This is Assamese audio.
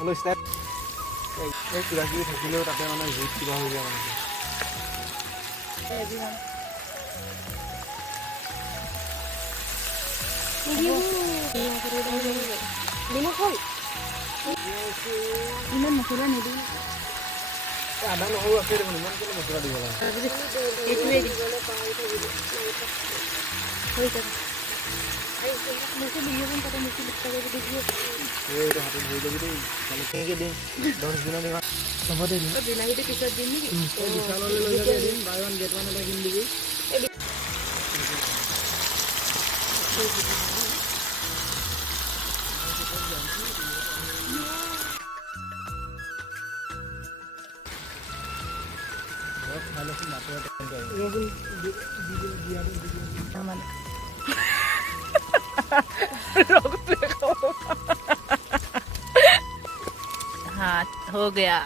হলো স্টার্ট এই কিবা কিবি থাকিলেও তাতে মানে জুত কিবা হৈ যায় মানে ইমান মছলা নিদিওঁ আদা নহৰু আছে দেখোন ইমান কেলে মছলা দিব লাগে এইটোৱে দি হৈ যাব মুখে বিলিয়ন তাতে মুখে লিখা কৰি দিছোঁ এইটো হাতত ধৰি ল'বি দেই মানে কেনেকৈ দিম 10 দিনৰ দিনত চবতে দিম বিলাহীটো পিছত দিম নেকি বিশাললৈ লৈ যাবি এদিন বাই ওৱান গেট ওৱান এটা কিনি দিবি हाँ हो गया